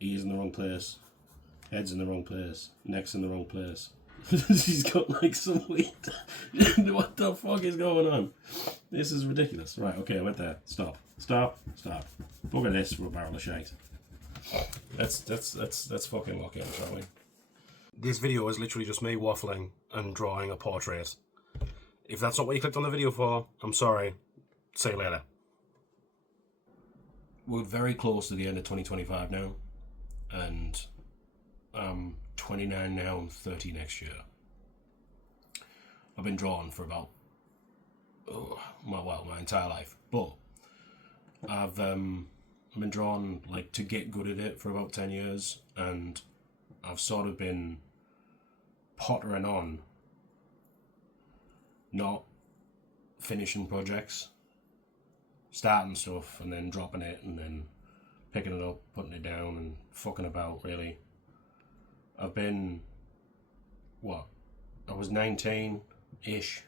ears in the wrong place, head's in the wrong place, neck's in the wrong place. She's got like some weird... What the fuck is going on? This is ridiculous. Right, okay, I went there. Stop. Look at this for a barrel of shite. Let's fucking lock in, shall we? This video is literally just me waffling and drawing a portrait. If that's not what you clicked on the video for, I'm sorry. See you later. We're very close to the end of 2025 now, and I'm 29 now, I'm 30 next year. I've been drawing for about my entire life, but I've been drawing like to get good at it for about 10 years, and I've sort of been pottering on, not finishing projects, starting stuff and then dropping it and then picking it up, putting it down and fucking about, really. I've been, I was 19-ish,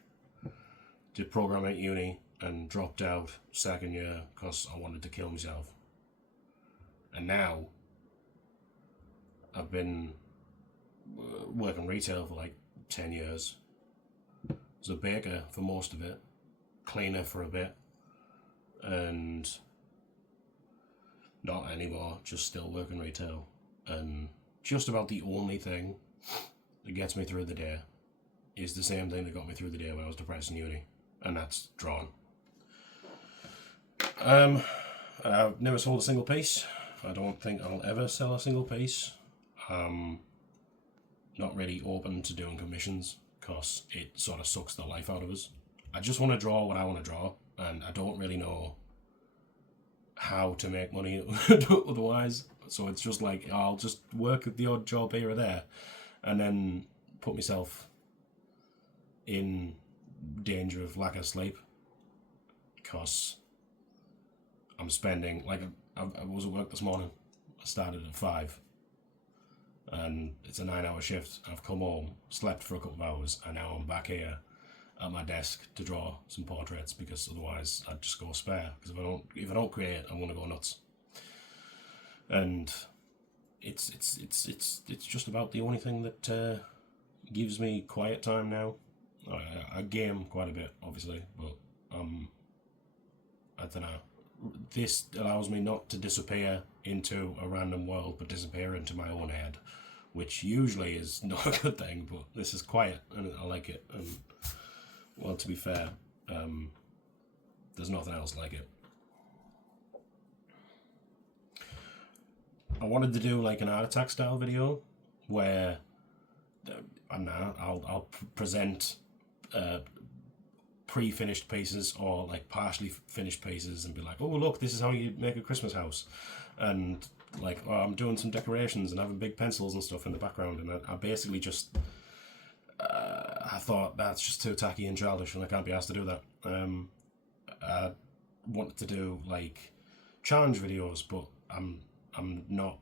did program at uni and dropped out second year because I wanted to kill myself. And now I've been working retail for like 10 years. I was a baker for most of it, cleaner for a bit, and not anymore, just still working retail. And just about the only thing that gets me through the day is the same thing that got me through the day when I was depressed in uni, and that's drawing. I've never sold a single piece. I don't think I'll ever sell a single piece. Not really open to doing commissions because it sort of sucks the life out of us. I just want to draw what I want to draw, and I don't really know how to make money otherwise. So it's just like, I'll just work at the odd job here or there and then put myself in danger of lack of sleep because I'm spending, like, I was at work this morning. I started at 5 and it's a 9-hour shift. I've come home, slept for a couple of hours, and now I'm back here at my desk to draw some portraits because otherwise I'd just go spare. Because if I don't create, I'm gonna go nuts. And it's just about the only thing that gives me quiet time now. I game quite a bit, obviously, but I don't know. This allows me not to disappear into a random world, but disappear into my own head, which usually is not a good thing. But this is quiet, and I like it. And well, to be fair, there's nothing else like it. I wanted to do like an art attack style video where I don't know, I'll present pre-finished pieces or like partially finished pieces and be like, oh look, this is how you make a Christmas house, and like, oh, I'm doing some decorations and having big pencils and stuff in the background, and I basically just I thought that's just too tacky and childish and I can't be asked to do that. I wanted to do like challenge videos, but I'm not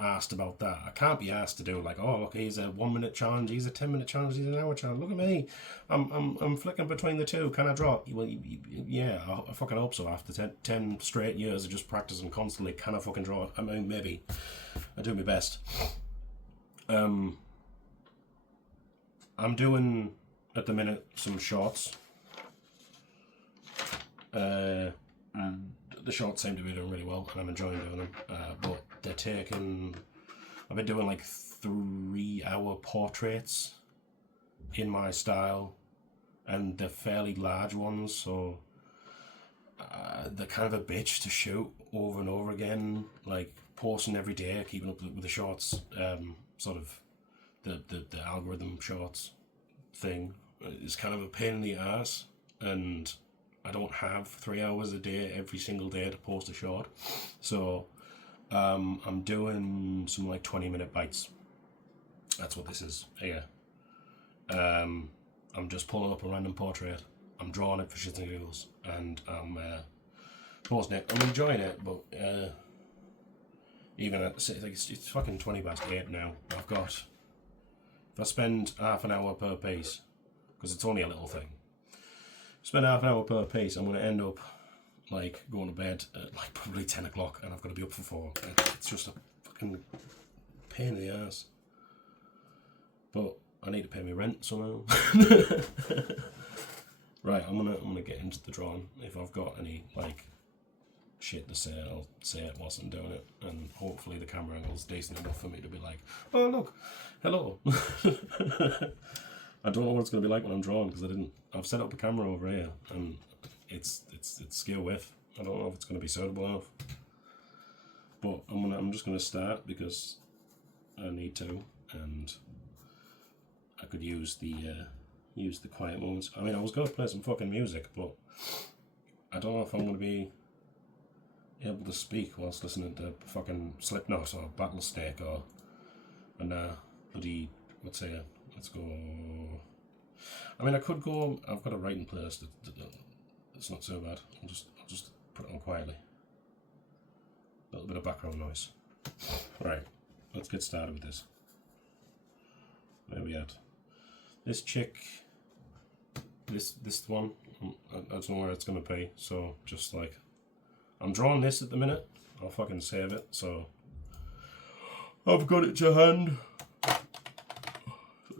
asked about that. I can't be asked to do like, oh, okay, here's a 1-minute challenge, here's a 10-minute challenge, here's an hour challenge. Look at me, I'm flicking between the two. Can I draw? Well, yeah, I fucking hope so. After 10 straight years of just practicing constantly, can I fucking draw? I mean, maybe. I do my best. I'm doing at the minute some shorts. And the shorts seem to be doing really well, and I'm enjoying doing them. But they're taking... I've been doing like 3-hour portraits in my style, and they're fairly large ones, so they're kind of a bitch to shoot over and over again. Like posting every day, keeping up with the shorts, sort of the algorithm shorts thing is kind of a pain in the ass, and I don't have 3 hours a day every single day to post a short, so I'm doing some like 20-minute bites. That's what this is here. I'm just pulling up a random portrait, I'm drawing it for shits and giggles, and I'm posting it. I'm enjoying it, but even at, it's fucking 8:20 now. I've got, if I spend half an hour per piece, because it's only a little thing, spend half an hour per piece, I'm going to end up like going to bed at like probably 10 o'clock, and I've got to be up for 4. It's just a fucking fucking pain in the ass. But I need to pay my rent somehow. Right, I'm gonna get into the drawing. If I've got any like shit to say, I'll say it whilst I'm doing it, and hopefully the camera angle's decent enough for me to be like, oh look, hello. I don't know what it's gonna be like when I'm drawing because I've set up a camera over here and it's scale width. I don't know if it's gonna be suitable enough. But I'm just gonna start because I need to, and I could use the quiet moments. I mean, I was gonna play some fucking music, but I don't know if I'm gonna be able to speak whilst listening to fucking Slipknot or Battlesnake or bloody let's go. I mean, I could go. I've got a writing playlist. It's not so bad. I'll just put it on quietly. A little bit of background noise. Right, let's get started with this. Where are we at? This chick. This one. I don't know where it's gonna be. So just like, I'm drawing this at the minute. I'll fucking save it. So I've got it to hand.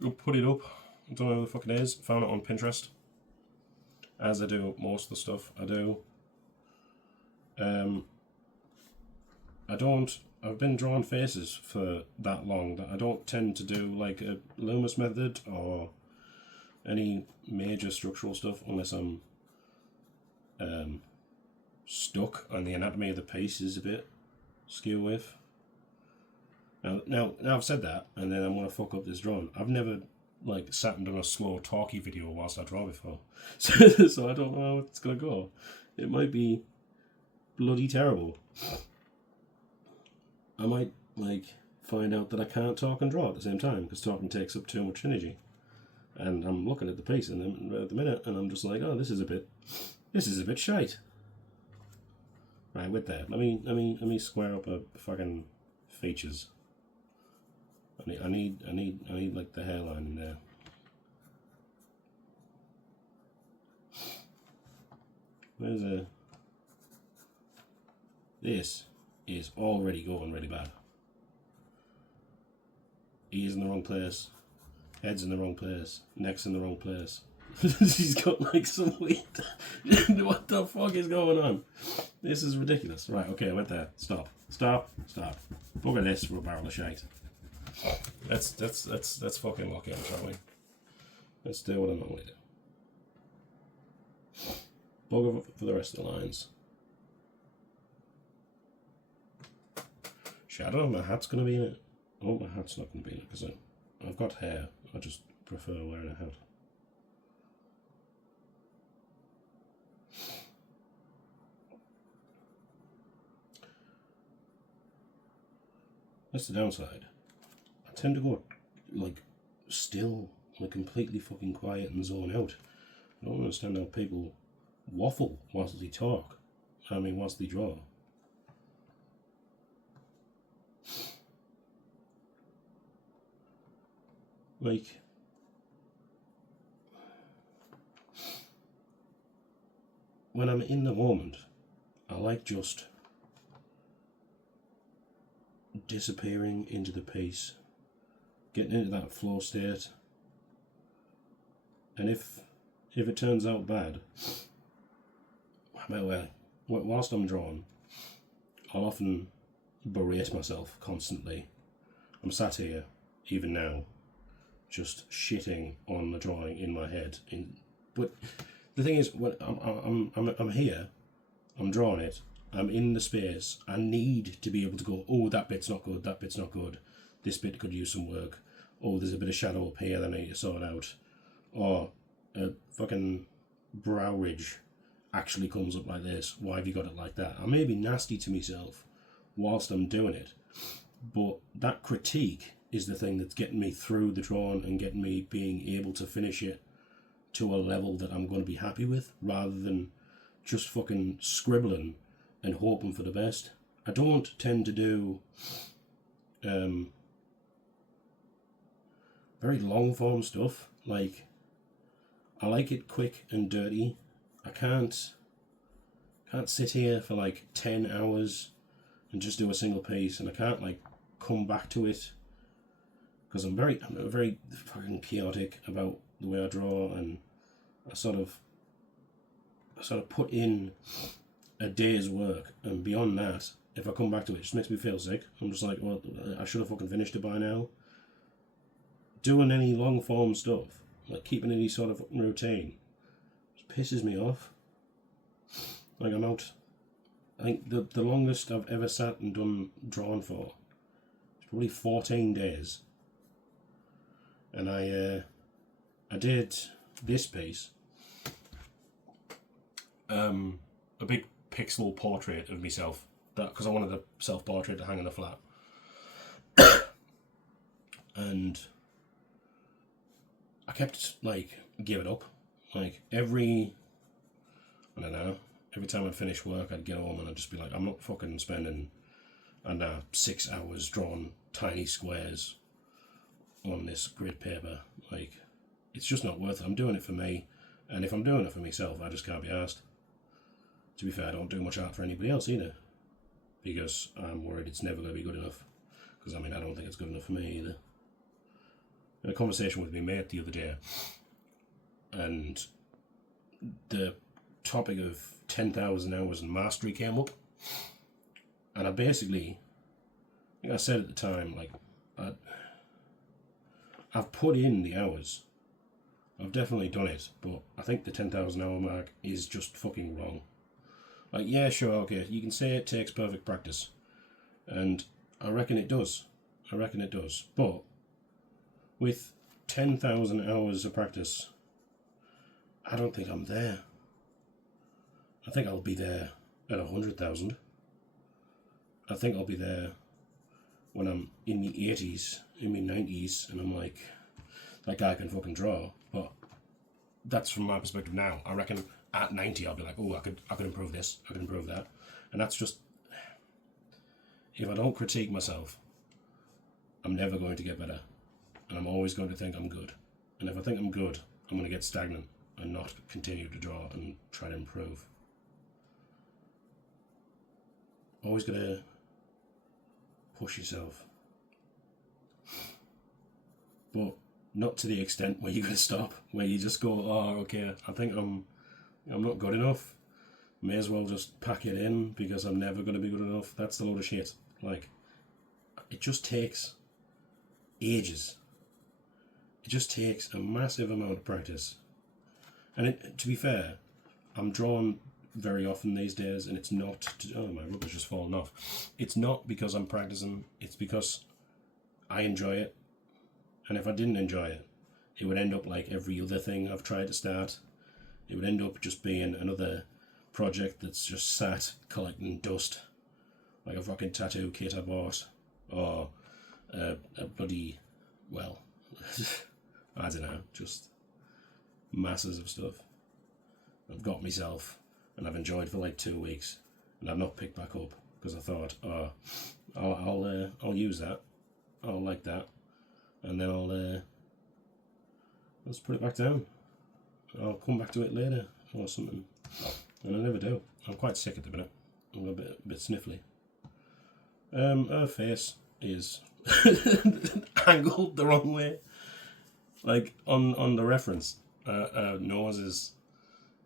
I'll put it up. I don't know who the fuck it is. Found it on Pinterest. As I do most of the stuff I do. I've been drawing faces for that long that I don't tend to do like a Loomis method or any major structural stuff unless I'm stuck and the anatomy of the piece is a bit skew with. Now I've said that, and then I'm gonna fuck up this drawing. I've never like sat and done a slow talkie video whilst I draw before, so I don't know how it's gonna go. It might be bloody terrible. I might like find out that I can't talk and draw at the same time because talking takes up too much energy. And I'm looking at the piece and then at the minute, and I'm just like, oh, this is a bit shite. Right, with that, let me square up a fucking features. I need like the hairline in there. Where's a? This is already going really bad. Ears in the wrong place, head's in the wrong place, neck's in the wrong place. She's got like some weird. What the fuck is going on? This is ridiculous. Right, okay, I went there. Stop. Bugger this for a barrel of shite. Let's fucking lock in, shall we? Let's do what I normally do. Bugger for the rest of the lines. Shit, I don't know if my hat's gonna be in it. Oh, my hat's not gonna be in it because I've got hair. I just prefer wearing a hat. That's the downside. I tend to go like still, like completely fucking quiet and zone out. I don't understand how people waffle whilst they talk. I mean, whilst they draw. Like, when I'm in the moment, I like just disappearing into the piece, getting into that flow state, and if it turns out bad, well, whilst I'm drawing, I'll often berate myself constantly. I'm sat here, even now, just shitting on the drawing in my head. But the thing is, when I'm here, I'm drawing it, I'm in the space, I need to be able to go, oh, that bit's not good, that bit's not good, this bit could use some work, oh, there's a bit of shadow up here that I need to sort out, or a fucking brow ridge actually comes up like this, why have you got it like that? I may be nasty to myself whilst I'm doing it, but that critique is the thing that's getting me through the drawing and getting me being able to finish it to a level that I'm going to be happy with, rather than just fucking scribbling and hoping for the best. I don't tend to do very long form stuff. Like, I like it quick and dirty. I can't sit here for like 10 hours and just do a single piece, and I can't like come back to it, because I'm very fucking chaotic about the way I draw, and I sort of put in a day's work, and beyond that, if I come back to it, it just makes me feel sick. I'm just like, well, I should have fucking finished it by now. Doing any long form stuff, like keeping any sort of routine, just pisses me off. Like, I'm out. I think the longest I've ever sat and drawn for is probably 14 days. And I did this piece, a big pixel portrait of myself, that because I wanted a self-portrait to hang in the flat. And I kept, like, giving up. Like, every time I'd finish work, I'd get home and I'd just be like, I'm not fucking spending, 6 hours drawing tiny squares on this grid paper. Like, it's just not worth it. I'm doing it for me, and if I'm doing it for myself, I just can't be asked. To be fair, I don't do much art for anybody else either, because I'm worried it's never going to be good enough. Because, I don't think it's good enough for me either. I had a conversation with my mate the other day, and the topic of 10,000 hours in mastery came up, and I think I said at the time, like, I've put in the hours. I've definitely done it, but I think the 10,000 hour mark is just fucking wrong. Like, yeah, sure, okay, you can say it takes perfect practice, and I reckon it does. But with 10,000 hours of practice, I don't think I'm there. I think I'll be there at 100,000. I think I'll be there when I'm in the 80s, in my 90s, and I'm like, that guy can fucking draw. But that's from my perspective now. I reckon at 90 I'll be like, oh, I could improve this, I could improve that. And that's just, if I don't critique myself, I'm never going to get better. And I'm always going to think I'm good. And if I think I'm good, I'm going to get stagnant and not continue to draw and try to improve. Always got to push yourself. But not to the extent where you're going to stop, where you just go, oh, okay, I think I'm not good enough. May as well just pack it in because I'm never going to be good enough. That's a load of shit. Like, it just takes ages. It just takes a massive amount of practice. And to be fair, I'm drawn very often these days, and it's not, my rubber's just fallen off. It's not because I'm practicing, it's because I enjoy it. And if I didn't enjoy it, it would end up like every other thing I've tried to start. It would end up just being another project that's just sat collecting dust, like a fucking tattoo kit I bought, or a bloody, well, I don't know, just masses of stuff I've got myself and I've enjoyed for like 2 weeks, and I've not picked back up because I thought, oh, I'll use that, I'll like that, and then I'll just put it back down. I'll come back to it later or something, and I never do. I'm quite sick at the minute. I'm a bit sniffly. Her face is angled the wrong way. Like on the reference, nose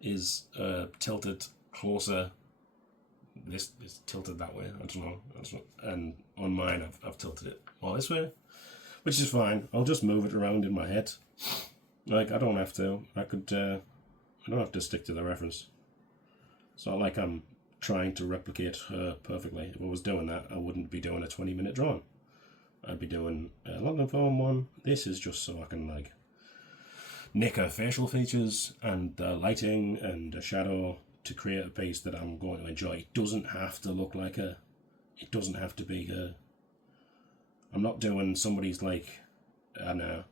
is tilted closer. This is tilted that way. I don't know. And on mine, I've tilted it all this way, which is fine. I'll just move it around in my head. Like, I don't have to. I don't have to stick to the reference. It's not like I'm trying to replicate her perfectly. If I was doing that, I wouldn't be doing a 20-minute drawing. I'd be doing a longer form one. This is just so I can, like, nick her facial features and the lighting and the shadow to create a piece that I'm going to enjoy. It doesn't have to look like her. It doesn't have to be her. I'm not doing somebody's, like, I don't know,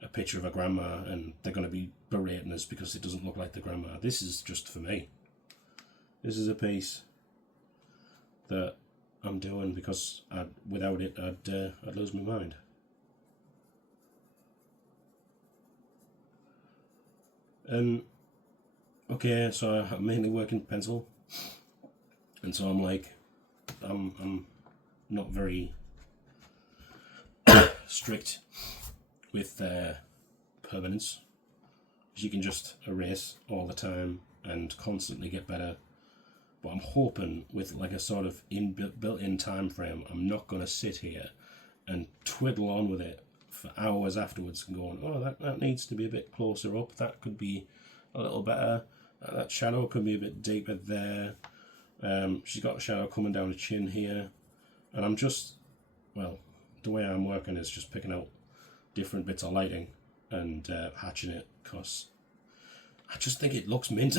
a picture of a grandma and they're going to be berating us because it doesn't look like the grandma. This is just for me. This is a piece that I'm doing because without it I'd lose my mind. And okay, so I mainly work in pencil, and so I'm like, I'm not very strict with permanence. You can just erase all the time and constantly get better. But I'm hoping with like a sort of built-in time frame, I'm not going to sit here and twiddle on with it for hours afterwards and going, oh, that needs to be a bit closer up, that could be a little better, that shadow could be a bit deeper there. She's got a shadow coming down the chin here, and I'm just, well, the way I'm working is just picking out different bits of lighting and hatching it, because I just think it looks mint.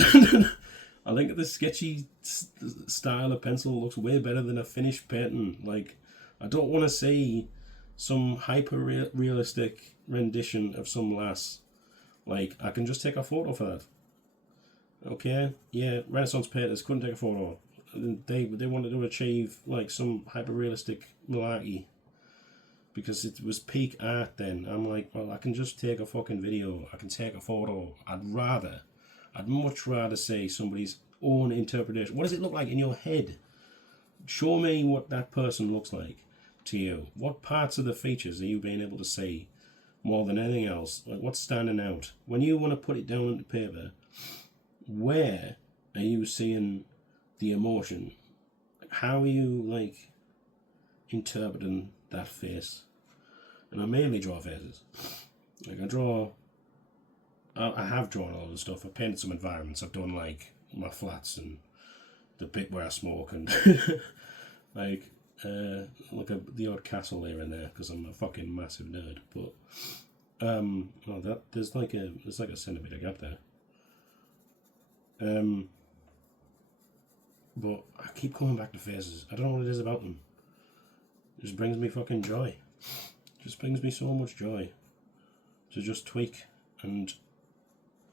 I think the sketchy style of pencil looks way better than a finished painting. Like, I don't want to see some hyper-realistic rendition of some lass. Like, I can just take a photo for that. Okay, yeah, Renaissance painters couldn't take a photo. They wanted to achieve, like, some hyper-realistic malarkey, because it was peak art then. I'm like, well, I can just take a fucking video. I can take a photo. I'd much rather see somebody's own interpretation. What does it look like in your head? Show me what that person looks like to you. What parts of the features are you being able to see more than anything else? Like, what's standing out? When you want to put it down onto paper, where are you seeing the emotion? How are you, like, interpreting that face? And I mainly draw faces. Like, I have drawn a lot of stuff. I've painted some environments. I've done, like, my flats and the bit where I smoke and like the odd castle here and there, because I'm a fucking massive nerd. But well, there's like a centimetre gap there. But I keep coming back to faces. I don't know what it is about them. It just brings me fucking joy. It just brings me so much joy to just tweak and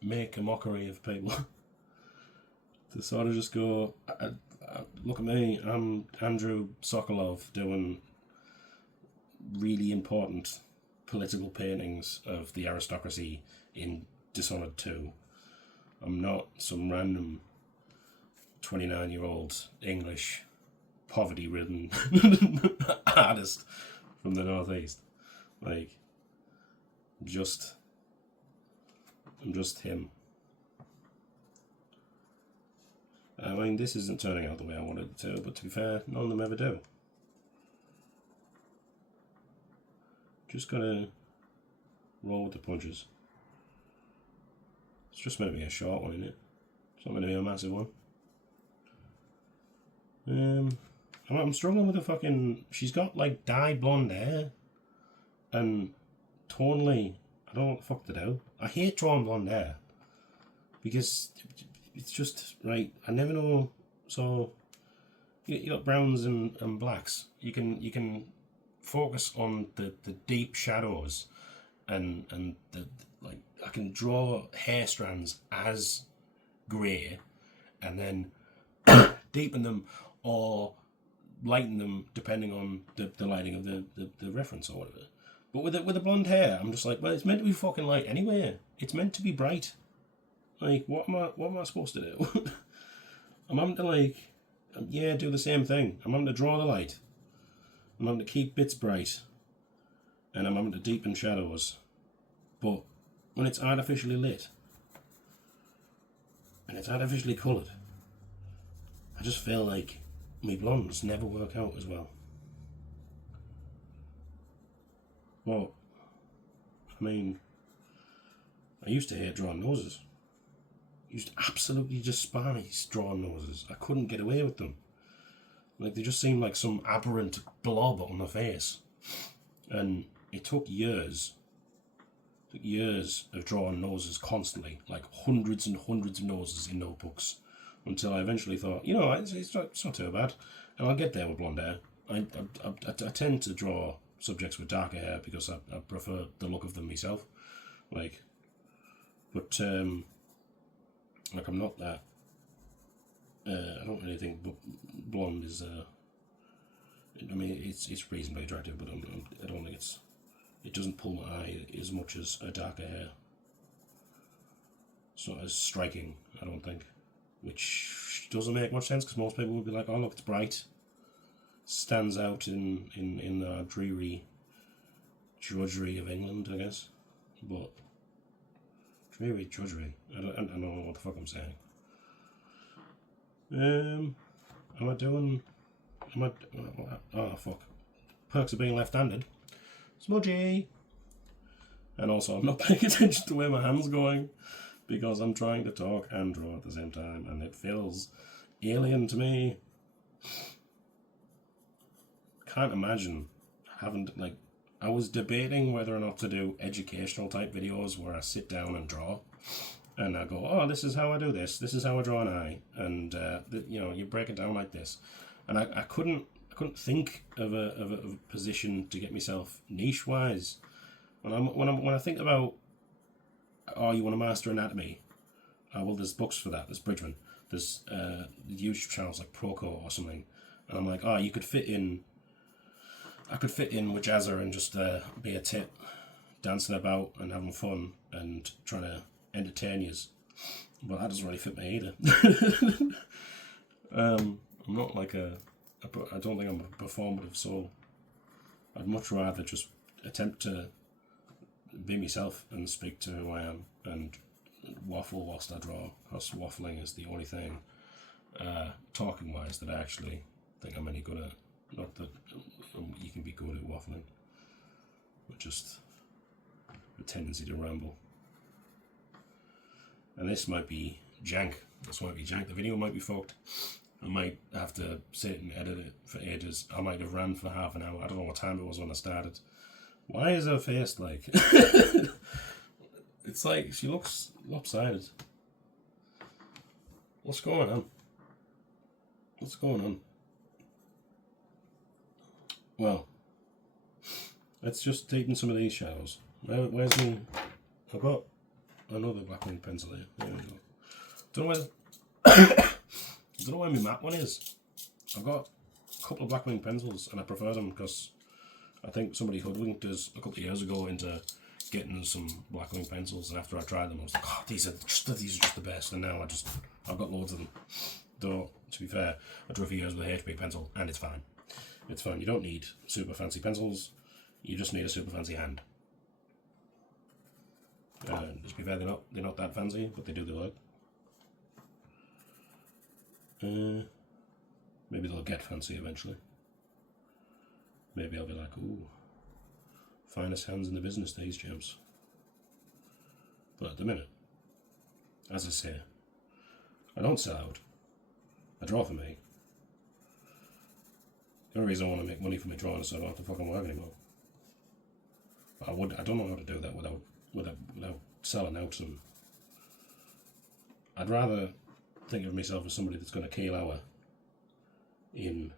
make a mockery of people. To sort of just go, look at me, I'm Andrew Sokolov doing really important political paintings of the aristocracy in Dishonored 2. I'm not some random 29-year-old English poverty-ridden artist from the northeast. Like, I'm just him. I mean, this isn't turning out the way I wanted it to, but to be fair, none of them ever do. Just gotta roll with the punches. It's just meant to be a short one, isn't it? It's not meant to be a massive one. I'm struggling with the fucking... She's got, like, dyed blonde hair. And tonally, I don't know what the fuck to do. I hate drawing blonde hair. Because it's just, right, I never know. So, you got browns and blacks. You can focus on the deep shadows. And the like, I can draw hair strands as grey. And then deepen them or lighten them depending on the lighting of the reference or whatever. But with the blonde hair, I'm just like, well, it's meant to be fucking light anyway. It's meant to be bright. Like, what am I supposed to do? I'm having to, like, do the same thing. I'm having to draw the light. I'm having to keep bits bright. And I'm having to deepen shadows. But when it's artificially lit and it's artificially coloured, I just feel like my blondes never work out as well. Well, I mean, I used to hate drawing noses. I used to absolutely despise drawing noses. I couldn't get away with them. Like, they just seemed like some aberrant blob on the face. And it took years. Of drawing noses constantly, like hundreds and hundreds of noses in notebooks, until I eventually thought, you know, it's not too bad, and I'll get there with blonde hair. I tend to draw subjects with darker hair because I prefer the look of them myself, like, but like, I'm not that. I don't really think blonde is. I mean, it's reasonably attractive, but I don't think it doesn't pull my eye as much as a darker hair. It's not as striking, I don't think. Which doesn't make much sense, because most people would be like, oh look, it's bright. Stands out in the dreary drudgery of England, I guess. But dreary drudgery. I don't know what the fuck I'm saying. Am I doing? Oh fuck. Perks of being left-handed. Smudgy. And also, I'm not paying attention to where my hand's going because I'm trying to talk and draw at the same time, and it feels alien to me. Can't imagine having to, like, I was debating whether or not to do educational type videos where I sit down and draw, and I go, oh, this is how I do this. This is how I draw an eye, and you know, you break it down like this. And I couldn't think of a position to get myself niche wise. When I think about, oh, you want to master anatomy, well, there's books for that. There's Bridgman. There's YouTube channels like Proco or something, and I'm like, oh, you could fit in. I could fit in with Jazzer and just be a tit, dancing about and having fun and trying to entertain yous. But that doesn't really fit me either. I'm not like I don't think I'm a performative soul. I'd much rather just attempt to be myself and speak to who I am and waffle whilst I draw, because waffling is the only thing, talking wise, that I actually think I'm any good at. Not that you can be good at waffling, but just a tendency to ramble. And this might be jank. The video might be fucked. I might have to sit and edit it for ages. I might have ran for half an hour. I don't know what time it was when I started. Why is her face like... It's like she looks lopsided. What's going on? Well, let's just take in some of these shadows. Where's me? I've got another blackwing pencil here. There we go. Don't know where my matte one is. I've got a couple of blackwing pencils and I prefer them because I think somebody hoodwinked us a couple of years ago into getting some blackwing pencils, and after I tried them I was like, oh, these are just the best, and now I've got loads of them. Though, to be fair, I drew a few years with a HP pencil and it's fine. It's fine. You don't need super fancy pencils. You just need a super fancy hand. Just to be fair, they're not that fancy, but they do the work. Maybe they'll get fancy eventually. Maybe I'll be like, ooh, finest hands in the business these champs. But at the minute, as I say, I don't sell out. I draw for me. The only reason I want to make money from my drawing is so I don't have to fucking work anymore. But I don't know how to do that without selling out some. I'd rather think of myself as somebody that's going to kill hour in,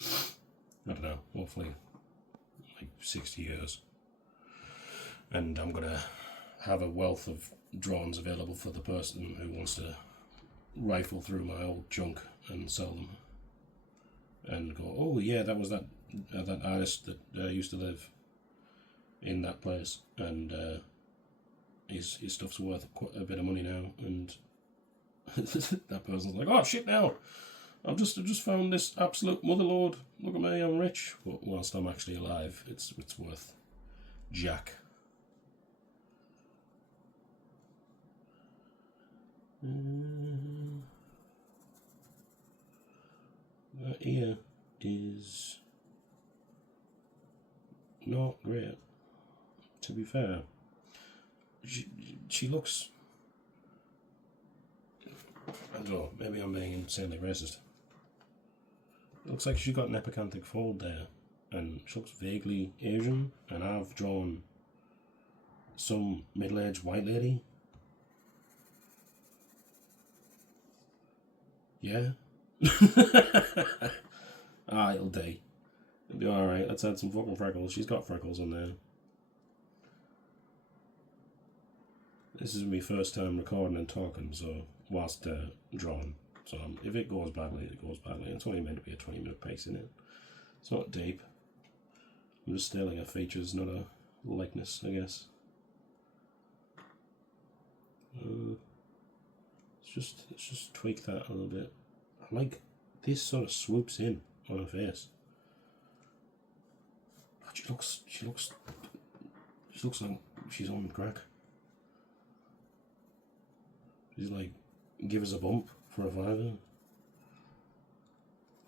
I don't know, hopefully like 60 years. And I'm going to have a wealth of drawings available for the person who wants to rifle through my old junk and sell them. And go, oh yeah, that was that artist that used to live in that place, and his stuff's worth quite a bit of money now. And that person's like, oh shit, now I just found this absolute motherlode. Look at me, I'm rich. But whilst I'm actually alive, it's worth jack. That ear is not great, to be fair. She looks, I don't know, maybe I'm being insanely racist. It looks like she's got an epicanthic fold there, and she looks vaguely Asian, and I've drawn some middle-aged white lady. Yeah. It'll do. It'll be alright. Let's add some fucking freckles. She's got freckles on there. This is my first time recording and talking, so whilst drawing. So if it goes badly, it goes badly. It's only meant to be a 20-minute piece, isn't it? It's not deep. I'm just stealing a features, not a likeness, I guess. Let's just tweak that a little bit. I like this sort of swoops in on her face. She looks She looks like she's on crack. She's like, give us a bump for a fiver.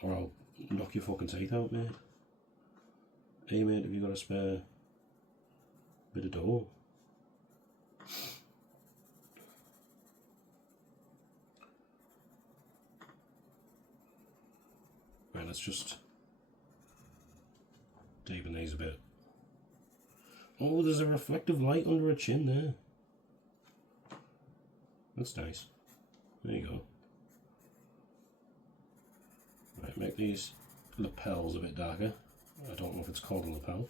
Or I'll knock your fucking teeth out, mate. Hey, mate, have you got a spare bit of dough? Right, let's just deepen these a bit. Oh, there's a reflective light under her chin there. That's nice. There you go. Right, make these lapels a bit darker. I don't know if it's called a lapel.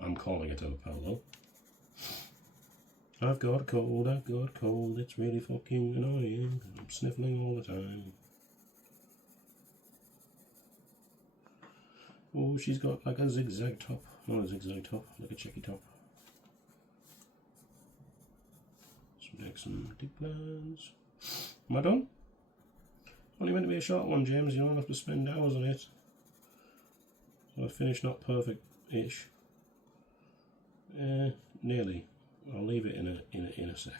I'm calling it a lapel though. I've got a cold, it's really fucking annoying. I'm sniffling all the time. Oh, she's got like a zigzag top. Not a zigzag top, like a checky top. Let's make some deep plans. Am I done? Only meant to be a short one, James. You don't have to spend hours on it. So I finished not perfect-ish. Nearly. I'll leave it in a sec.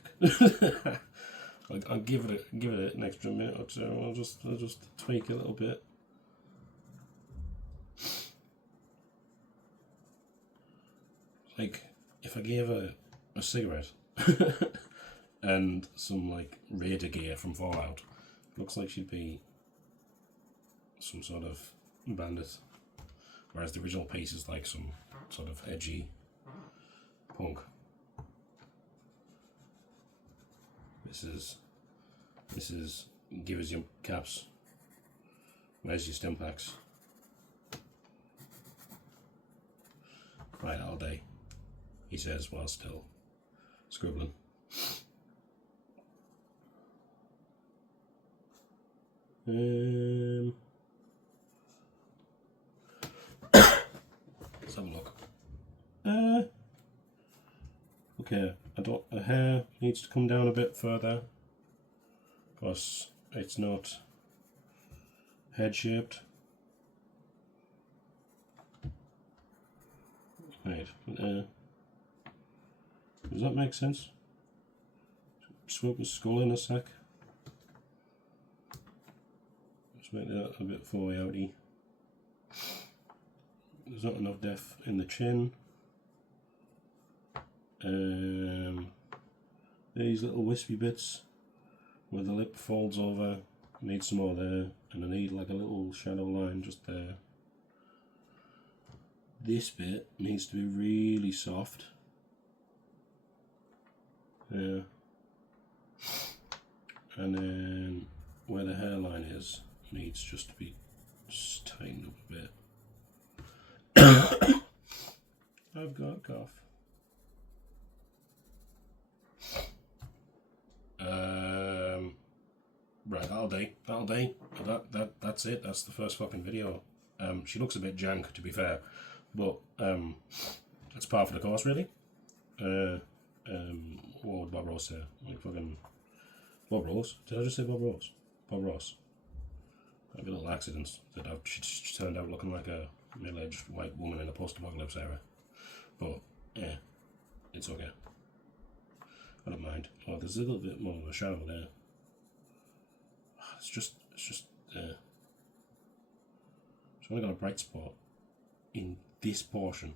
I'll give it an extra minute or two. I'll just tweak a little bit. Like if I gave her a cigarette and some like Raider gear from Fallout, looks like she'd be some sort of bandit. Whereas the original piece is like some sort of edgy punk. This is give us your caps. Where's your stim packs? Right, all day, he says while still scribbling. Let's have a look. Okay, her hair needs to come down a bit further because it's not head shaped. Right, does that make sense? Swoop the skull in a sec. Let's make that a bit outy. There's not enough depth in the chin. These little wispy bits where the lip folds over, I need some more there, and I need like a little shadow line just there. This bit needs to be really soft. Yeah. And then where the hairline is needs just to be tightened up a bit. I've got a cough. Right, that'll do. That's it. That's the first fucking video. She looks a bit jank, to be fair, but that's par for the course, really. What would Bob Ross say? Like fucking Bob Ross? Did I just say Bob Ross? Bob Ross. Like little accidents that she turned out looking like a middle-aged white woman in a post-apocalypse era. But yeah, it's okay. I don't mind. Oh, there's a little bit more of a shadow there. It's just there. So I got a bright spot in this portion.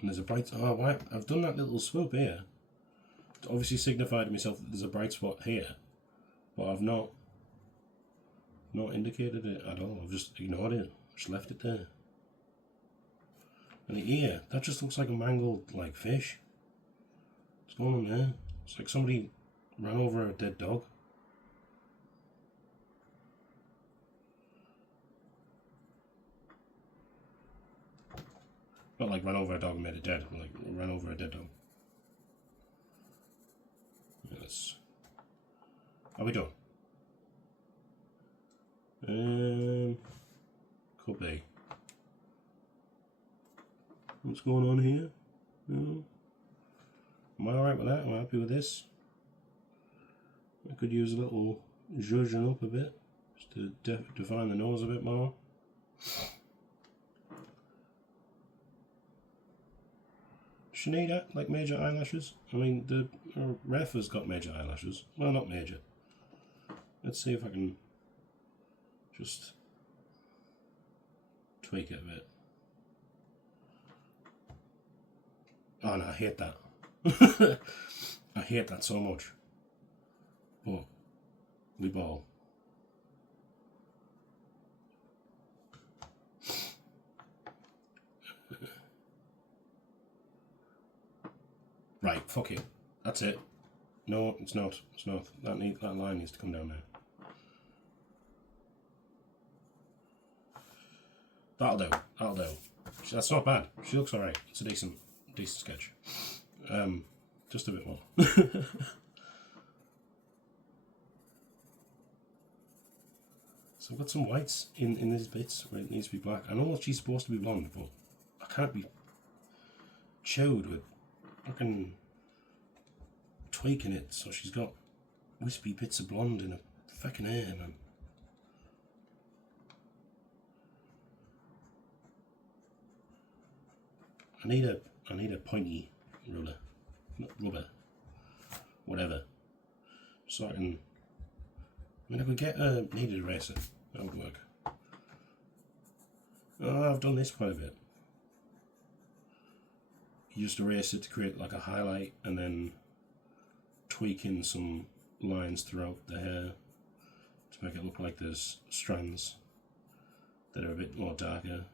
And there's a bright, why? I've done that little swoop here to obviously signify to myself that there's a bright spot here, but I've not indicated it at all. I've just ignored it, just left it there. And the ear, that just looks like a mangled like fish. What's going on there? It's like somebody ran over a dead dog. Not like ran over a dog and made it dead, like ran over a dead dog. Yes. Are we done? Could be. What's going on here? No. Am I alright with that? Am I happy with this? I could use a little zhuzhing up a bit, just to define the nose a bit more. she need like major eyelashes? I mean, the ref has got major eyelashes. Well, not major. Let's see if I can just tweak it a bit. Oh no, I hate that. I hate that so much. But we ball. Right, fuck it. That's it. No, it's not. It's not. That line needs to come down now. That'll do. That'll do. That's not bad. She looks alright. It's a decent sketch. Just a bit more. So I've got some whites in these bits where it needs to be black. I know she's supposed to be blonde, but I can't be chewed with fucking tweaking it so she's got wispy bits of blonde in her fucking hair, man. I need a pointy ruler, not rubber, whatever. So I can. I mean, I could get a kneaded eraser. That would work. Oh, I've done this quite a bit. You just erase it to create like a highlight, and then tweak in some lines throughout the hair to make it look like there's strands that are a bit more darker.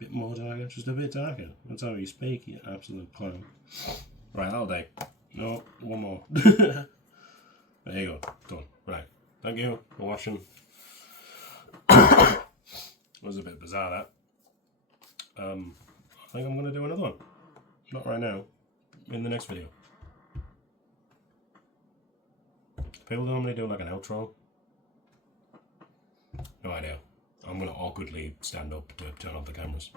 Bit more darker, just a bit darker. That's how you speak, you absolute clown. Right, that'll do. No, one more. There you go, done. Right, thank you for watching. It was a bit bizarre, that. I think I'm going to do another one. Not right now, in the next video. People normally do like an outro. No idea. I'm going to awkwardly stand up to turn off the cameras.